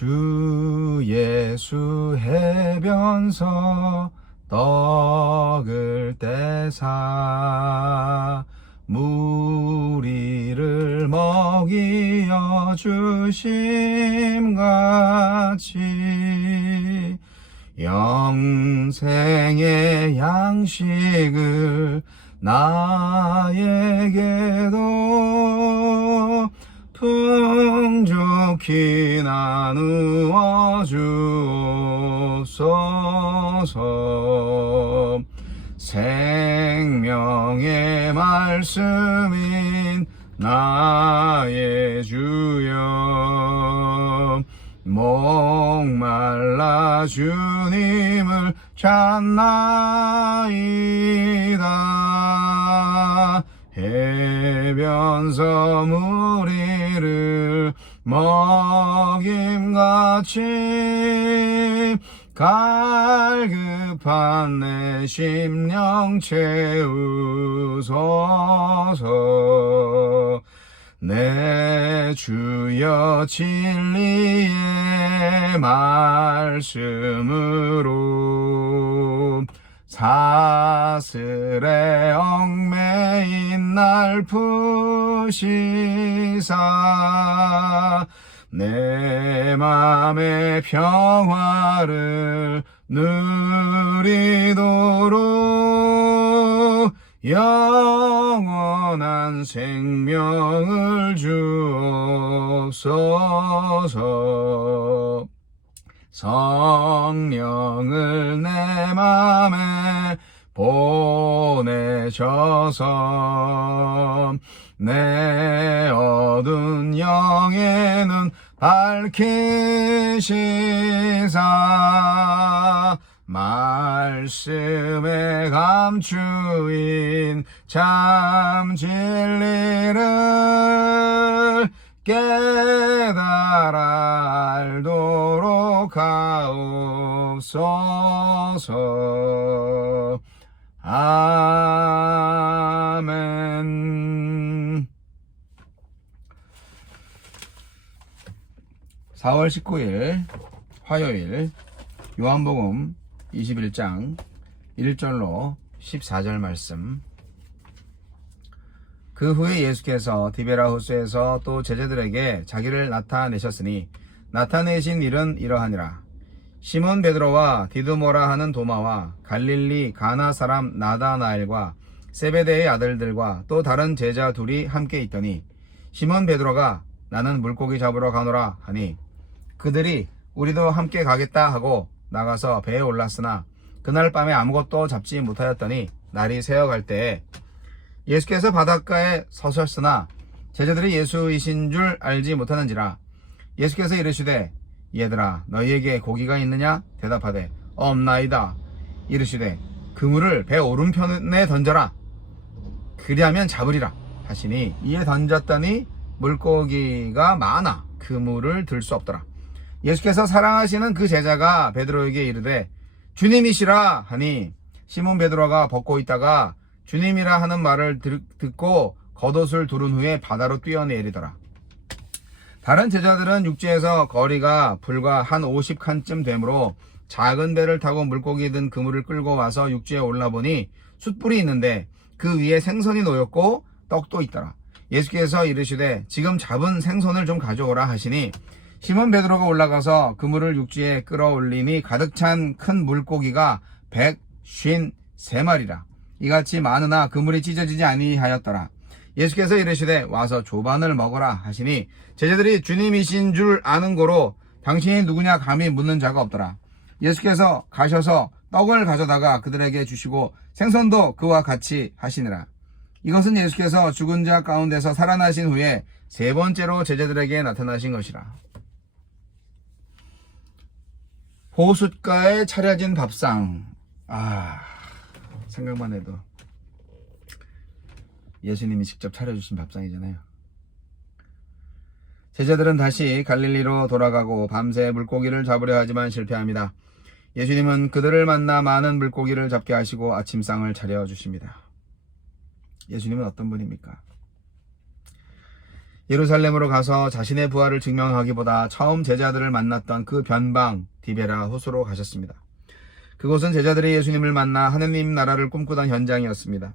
주 예수 해변서 떡을 떼사 무리를 먹이어 주심같이 영생의 양식을 나에게도 풍족히 나누어 주옵소서. 생명의 말씀인 나의 주여, 목말라 주님을 찾나이다. 해변서 무리를 먹임같이 갈급한 내 심령 채우소서. 내 주여 진리의 말씀으로 사슬에 얽매인 날 푸시사 내 맘의 평화를 누리도록 영원한 생명을 주옵소서. 성령을 내 맘에 보내셔서 내 어두운 영에는 밝히시사 말씀에 감추인 참 진리를 깨달아 알도록 하옵소서. 아멘. 4월 19일 화요일 요한복음 21장 1절로 14절 말씀. 그 후에 예수께서 디베라 호수에서 또 제자들에게 자기를 나타내셨으니 나타내신 일은 이러하니라. 시몬 베드로와 디두모라 하는 도마와 갈릴리 가나 사람 나다나엘과 세베대의 아들들과 또 다른 제자 둘이 함께 있더니 시몬 베드로가 나는 물고기 잡으러 가노라 하니 그들이 우리도 함께 가겠다 하고 나가서 배에 올랐으나 그날 밤에 아무것도 잡지 못하였더니 날이 새어갈 때에 예수께서 바닷가에 서셨으나 제자들이 예수이신 줄 알지 못하는지라. 예수께서 이르시되 얘들아 너희에게 고기가 있느냐? 대답하되 없나이다. 이르시되 그물을 배 오른편에 던져라. 그리하면 잡으리라 하시니 이에 던졌더니 물고기가 많아 그물을 들 수 없더라. 예수께서 사랑하시는 그 제자가 베드로에게 이르되 주님이시라 하니 시몬 베드로가 벗고 있다가 주님이라 하는 말을 듣고 겉옷을 두른 후에 바다로 뛰어내리더라. 다른 제자들은 육지에서 거리가 불과 한 50칸쯤 되므로 작은 배를 타고 물고기 든 그물을 끌고 와서 육지에 올라보니 숯불이 있는데 그 위에 생선이 놓였고 떡도 있더라. 예수께서 이르시되 지금 잡은 생선을 좀 가져오라 하시니 시몬 베드로가 올라가서 그물을 육지에 끌어올리니 가득 찬 큰 물고기가 153마리라. 이같이 많으나 그물이 찢어지지 아니하였더라. 예수께서 이르시되 와서 조반을 먹어라 하시니 제자들이 주님이신 줄 아는 고로 당신이 누구냐 감히 묻는 자가 없더라. 예수께서 가셔서 떡을 가져다가 그들에게 주시고 생선도 그와 같이 하시니라. 이것은 예수께서 죽은 자 가운데서 살아나신 후에 세 번째로 제자들에게 나타나신 것이라. 호숫가에 차려진 밥상. 생각만 해도 예수님이 직접 차려주신 밥상이잖아요. 제자들은 다시 갈릴리로 돌아가고 밤새 물고기를 잡으려 하지만 실패합니다. 예수님은 그들을 만나 많은 물고기를 잡게 하시고 아침상을 차려주십니다. 예수님은 어떤 분입니까? 예루살렘으로 가서 자신의 부활을 증명하기보다 처음 제자들을 만났던 그 변방 디베라 호수로 가셨습니다. 그곳은 제자들이 예수님을 만나 하느님 나라를 꿈꾸던 현장이었습니다.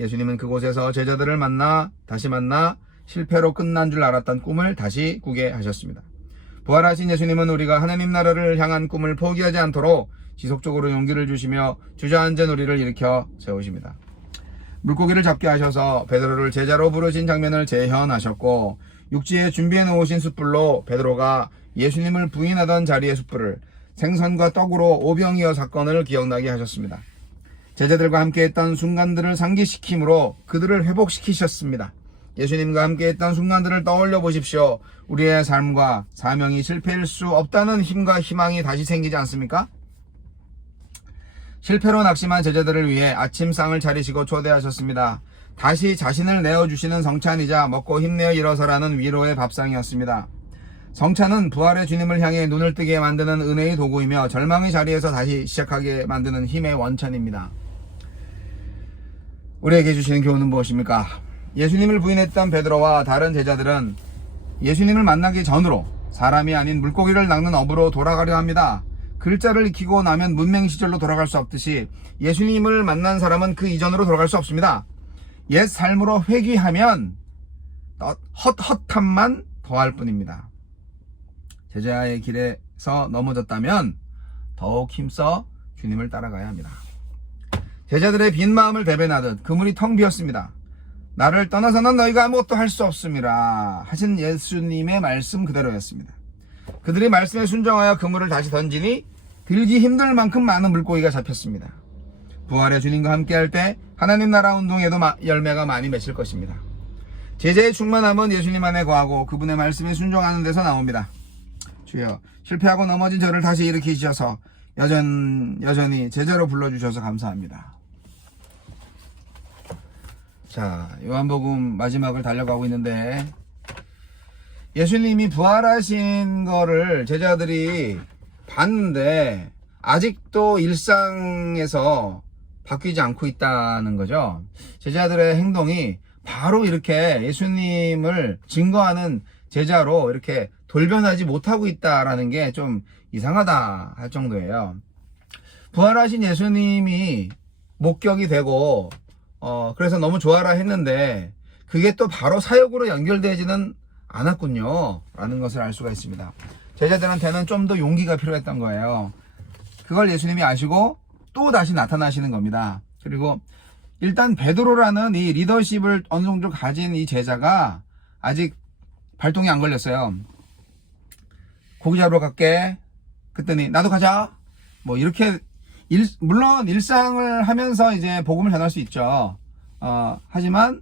예수님은 그곳에서 제자들을 다시 만나 실패로 끝난 줄 알았던 꿈을 다시 꾸게 하셨습니다. 부활하신 예수님은 우리가 하느님 나라를 향한 꿈을 포기하지 않도록 지속적으로 용기를 주시며 주저앉은 우리를 일으켜 세우십니다. 물고기를 잡게 하셔서 베드로를 제자로 부르신 장면을 재현하셨고, 육지에 준비해 놓으신 숯불로 베드로가 예수님을 부인하던 자리의 숯불을 생선과 떡으로 오병이어 사건을 기억나게 하셨습니다. 제자들과 함께했던 순간들을 상기시킴으로 그들을 회복시키셨습니다. 예수님과 함께했던 순간들을 떠올려 보십시오. 우리의 삶과 사명이 실패일 수 없다는 힘과 희망이 다시 생기지 않습니까? 실패로 낙심한 제자들을 위해 아침상을 차리시고 초대하셨습니다. 다시 자신을 내어주시는 성찬이자 먹고 힘내어 일어서라는 위로의 밥상이었습니다. 성찬은 부활의 주님을 향해 눈을 뜨게 만드는 은혜의 도구이며 절망의 자리에서 다시 시작하게 만드는 힘의 원천입니다. 우리에게 주시는 교훈은 무엇입니까? 예수님을 부인했던 베드로와 다른 제자들은 예수님을 만나기 전으로 사람이 아닌 물고기를 낚는 업으로 돌아가려 합니다. 글자를 익히고 나면 문명 시절로 돌아갈 수 없듯이 예수님을 만난 사람은 그 이전으로 돌아갈 수 없습니다. 옛 삶으로 회귀하면 헛헛함만 더할 뿐입니다. 제자의 길에서 넘어졌다면 더욱 힘써 주님을 따라가야 합니다. 제자들의 빈 마음을 대변하듯 그물이 텅 비었습니다. 나를 떠나서는 너희가 아무것도 할 수 없음이라 하신 예수님의 말씀 그대로였습니다. 그들이 말씀에 순종하여 그물을 다시 던지니 들기 힘들 만큼 많은 물고기가 잡혔습니다. 부활의 주님과 함께할 때 하나님 나라 운동에도 열매가 많이 맺힐 것입니다. 제자의 충만함은 예수님 안에 거하고 그분의 말씀에 순종하는 데서 나옵니다. 주여, 실패하고 넘어진 저를 다시 일으키셔서 여전히 제자로 불러주셔서 감사합니다. 자, 요한복음 마지막을 달려가고 있는데, 예수님이 부활하신 거를 제자들이 봤는데 아직도 일상에서 바뀌지 않고 있다는 거죠. 제자들의 행동이 바로 이렇게 예수님을 증거하는 제자로 이렇게 돌변하지 못하고 있다라는 게 좀 이상하다 할 정도예요. 부활하신 예수님이 목격이 되고 그래서 너무 좋아라 했는데 그게 또 바로 사역으로 연결되지는 않았군요 라는 것을 알 수가 있습니다. 제자들한테는 좀 더 용기가 필요했던 거예요. 그걸 예수님이 아시고 또 다시 나타나시는 겁니다. 그리고 일단 베드로라는 이 리더십을 어느 정도 가진 이 제자가 아직 발동이 안 걸렸어요. 고기 잡으러 갈게. 그랬더니 나도 가자. 뭐 이렇게 물론 일상을 하면서 이제 복음을 전할 수 있죠. 하지만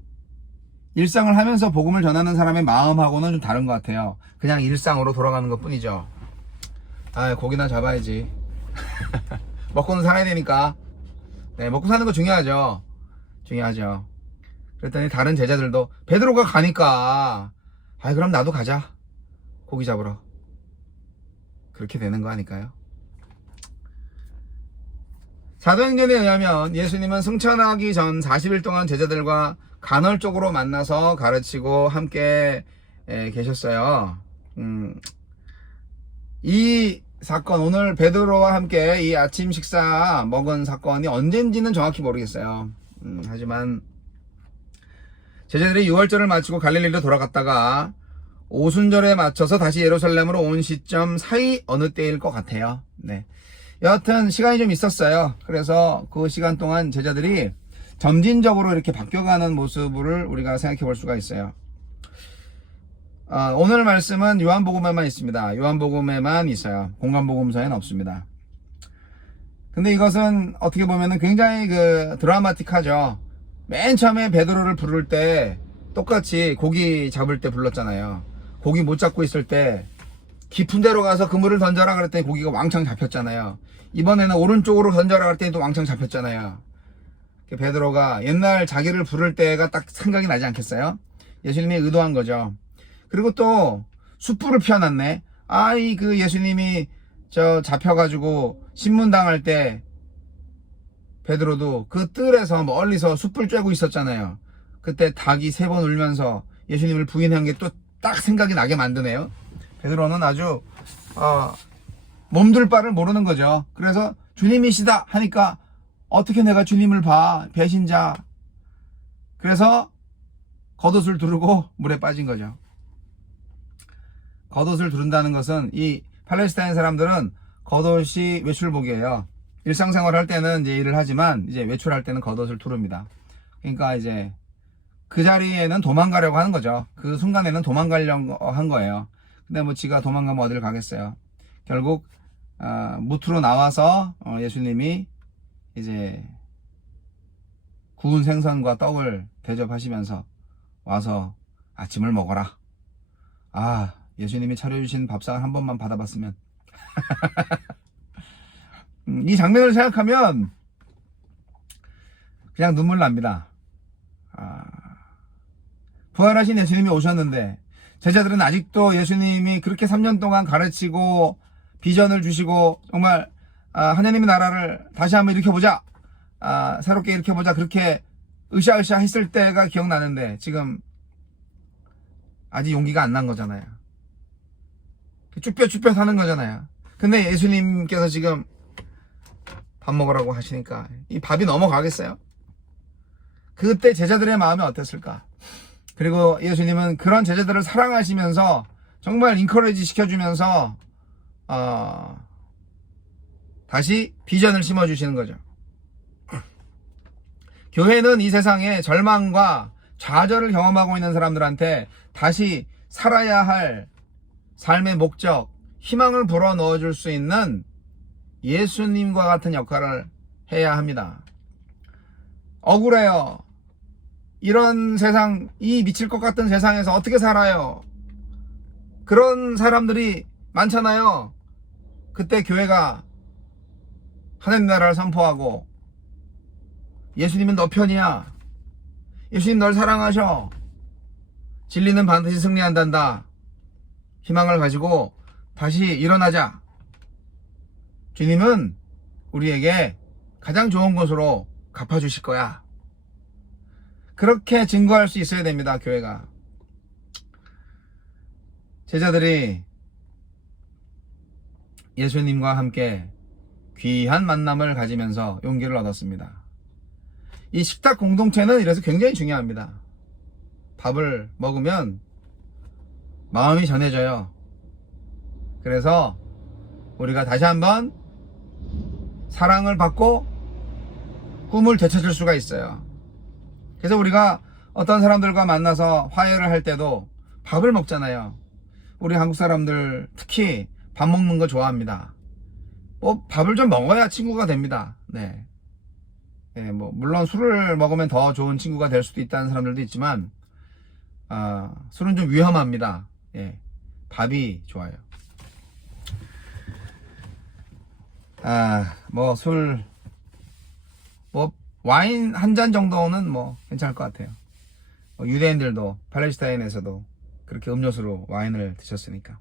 일상을 하면서 복음을 전하는 사람의 마음하고는 좀 다른 것 같아요. 그냥 일상으로 돌아가는 것 뿐이죠. 고기나 잡아야지. 먹고는 살아야 되니까. 네, 먹고 사는 거 중요하죠. 그랬더니 다른 제자들도 베드로가 가니까 그럼 나도 가자. 고기 잡으러. 그렇게 되는 거 아닐까요? 사도행전에 의하면 예수님은 승천하기 전 40일 동안 제자들과 간헐적으로 만나서 가르치고 함께 계셨어요. 이 사건, 오늘 베드로와 함께 이 아침 식사 먹은 사건이 언젠지는 정확히 모르겠어요. 하지만 제자들이 6월절을 마치고 갈릴리로 돌아갔다가 오순절에 맞춰서 다시 예루살렘으로 온 시점 사이 어느 때일 것 같아요. 네. 여하튼 시간이 좀 있었어요. 그래서 그 시간 동안 제자들이 점진적으로 이렇게 바뀌어가는 모습을 우리가 생각해 볼 수가 있어요. 오늘 말씀은 요한복음에만 있습니다. 요한복음에만 있어요. 공간복음서에는 없습니다. 근데 이것은 어떻게 보면은 굉장히 드라마틱하죠. 맨 처음에 베드로를 부를 때 똑같이 고기 잡을 때 불렀잖아요. 고기 못 잡고 있을 때 깊은 데로 가서 그물을 던져라 그랬더니 고기가 왕창 잡혔잖아요. 이번에는 오른쪽으로 던져라 그랬더니 또 왕창 잡혔잖아요. 베드로가 옛날 자기를 부를 때가 딱 생각이 나지 않겠어요? 예수님이 의도한 거죠. 그리고 또 숯불을 피워놨네. 예수님이 잡혀가지고 신문당할 때 베드로도 그 뜰에서 멀리서 숯불 쬐고 있었잖아요. 그때 닭이 3번 울면서 예수님을 부인한 게 또 딱 생각이 나게 만드네요. 베드로는 아주 몸둘 바를 모르는 거죠. 그래서 주님이시다 하니까 어떻게 내가 주님을 봐, 배신자. 그래서 겉옷을 두르고 물에 빠진 거죠. 겉옷을 두른다는 것은 이 팔레스타인 사람들은 겉옷이 외출복이에요. 일상생활 할 때는 이제 일을 하지만 이제 외출할 때는 겉옷을 두릅니다. 그러니까 이제 그 자리에는 도망가려고 하는 거죠. 그 순간에는 도망가려고 한 거예요. 근데 뭐 지가 도망가면 어디를 가겠어요. 결국 무트로 나와서 예수님이 이제 구운 생선과 떡을 대접하시면서 와서 아침을 먹어라. 예수님이 차려주신 밥상을 한 번만 받아봤으면. 이 장면을 생각하면 그냥 눈물 납니다. 부활하신 예수님이 오셨는데 제자들은 아직도 예수님이 그렇게 3년 동안 가르치고 비전을 주시고 정말 하나님의 나라를 다시 한번 일으켜보자, 새롭게 일으켜보자, 그렇게 으쌰으쌰 했을 때가 기억나는데 지금 아직 용기가 안 난 거잖아요. 쭈뼛쭈뼛 하는 거잖아요. 근데 예수님께서 지금 밥 먹으라고 하시니까 이 밥이 넘어가겠어요? 그때 제자들의 마음이 어땠을까? 그리고 예수님은 그런 제자들을 사랑하시면서 정말 인커레이지 시켜주면서 다시 비전을 심어주시는 거죠. 교회는 이 세상에 절망과 좌절을 경험하고 있는 사람들한테 다시 살아야 할 삶의 목적, 희망을 불어넣어 줄 수 있는 예수님과 같은 역할을 해야 합니다. 억울해요. 이런 세상, 이 미칠 것 같은 세상에서 어떻게 살아요? 그런 사람들이 많잖아요. 그때 교회가 하나님 나라를 선포하고 예수님은 너 편이야. 예수님 널 사랑하셔. 진리는 반드시 승리한단다. 희망을 가지고 다시 일어나자. 주님은 우리에게 가장 좋은 것으로 갚아주실 거야. 그렇게 증거할 수 있어야 됩니다, 교회가. 제자들이 예수님과 함께 귀한 만남을 가지면서 용기를 얻었습니다. 이 식탁 공동체는 이래서 굉장히 중요합니다. 밥을 먹으면 마음이 전해져요. 그래서 우리가 다시 한번 사랑을 받고 꿈을 되찾을 수가 있어요. 그래서 우리가 어떤 사람들과 만나서 화해를 할 때도 밥을 먹잖아요. 우리 한국 사람들 특히 밥 먹는 거 좋아합니다. 밥을 좀 먹어야 친구가 됩니다. 네. 물론 술을 먹으면 더 좋은 친구가 될 수도 있다는 사람들도 있지만 술은 좀 위험합니다. 밥이 좋아요. 와인 한 잔 정도는 괜찮을 것 같아요. 유대인들도 팔레스타인에서도 그렇게 음료수로 와인을 드셨으니까.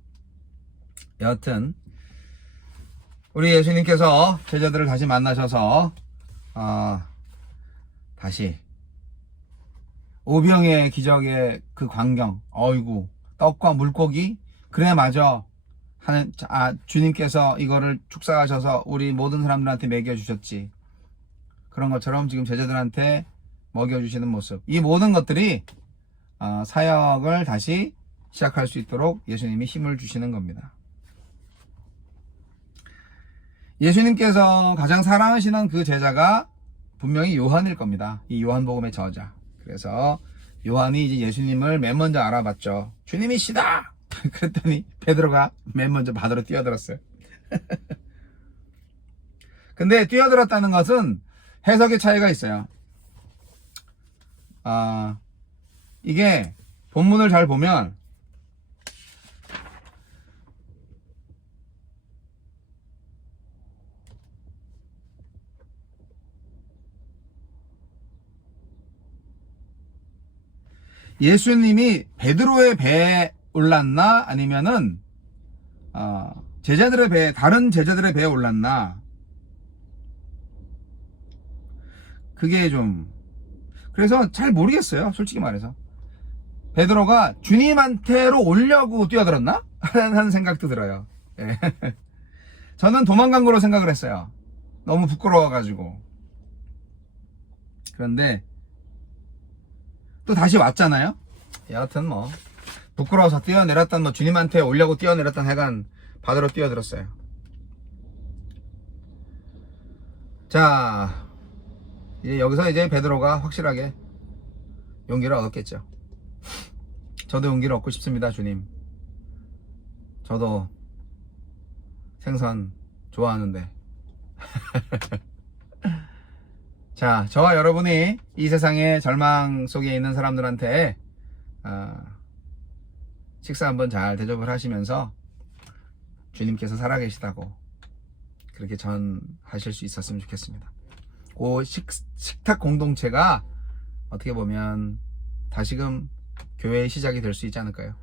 여하튼 우리 예수님께서 제자들을 다시 만나셔서 다시 오병의 기적의 그 광경, 어이구 떡과 물고기, 그래 맞아, 주님께서 이거를 축사하셔서 우리 모든 사람들한테 먹여주셨지. 그런 것처럼 지금 제자들한테 먹여주시는 모습, 이 모든 것들이 사역을 다시 시작할 수 있도록 예수님이 힘을 주시는 겁니다. 예수님께서 가장 사랑하시는 그 제자가 분명히 요한일 겁니다. 이 요한복음의 저자. 그래서 요한이 이제 예수님을 맨 먼저 알아봤죠. 주님이시다! 그랬더니 베드로가 맨 먼저 바다로 뛰어들었어요. 근데 뛰어들었다는 것은 해석의 차이가 있어요. 이게 본문을 잘 보면 예수님이 베드로의 배에 올랐나 아니면은 제자들의 배에, 다른 제자들의 배에 올랐나, 그게 좀 그래서 잘 모르겠어요, 솔직히 말해서. 베드로가 주님한테로 오려고 뛰어들었나? 하는 생각도 들어요. 예. 저는 도망간 거로 생각을 했어요. 너무 부끄러워가지고. 그런데 또 다시 왔잖아요. 여하튼 뭐 부끄러워서 뛰어내렸던, 뭐 주님한테 오려고 뛰어내렸던, 하여간 바다로 뛰어들었어요. 자, 이제 여기서 이제 베드로가 확실하게 용기를 얻었겠죠. 저도 용기를 얻고 싶습니다, 주님. 저도 생선 좋아하는데. 자, 저와 여러분이 이 세상의 절망 속에 있는 사람들한테 식사 한번 잘 대접을 하시면서 주님께서 살아계시다고 그렇게 전하실 수 있었으면 좋겠습니다. 그 식탁 공동체가 어떻게 보면 다시금 교회의 시작이 될 수 있지 않을까요?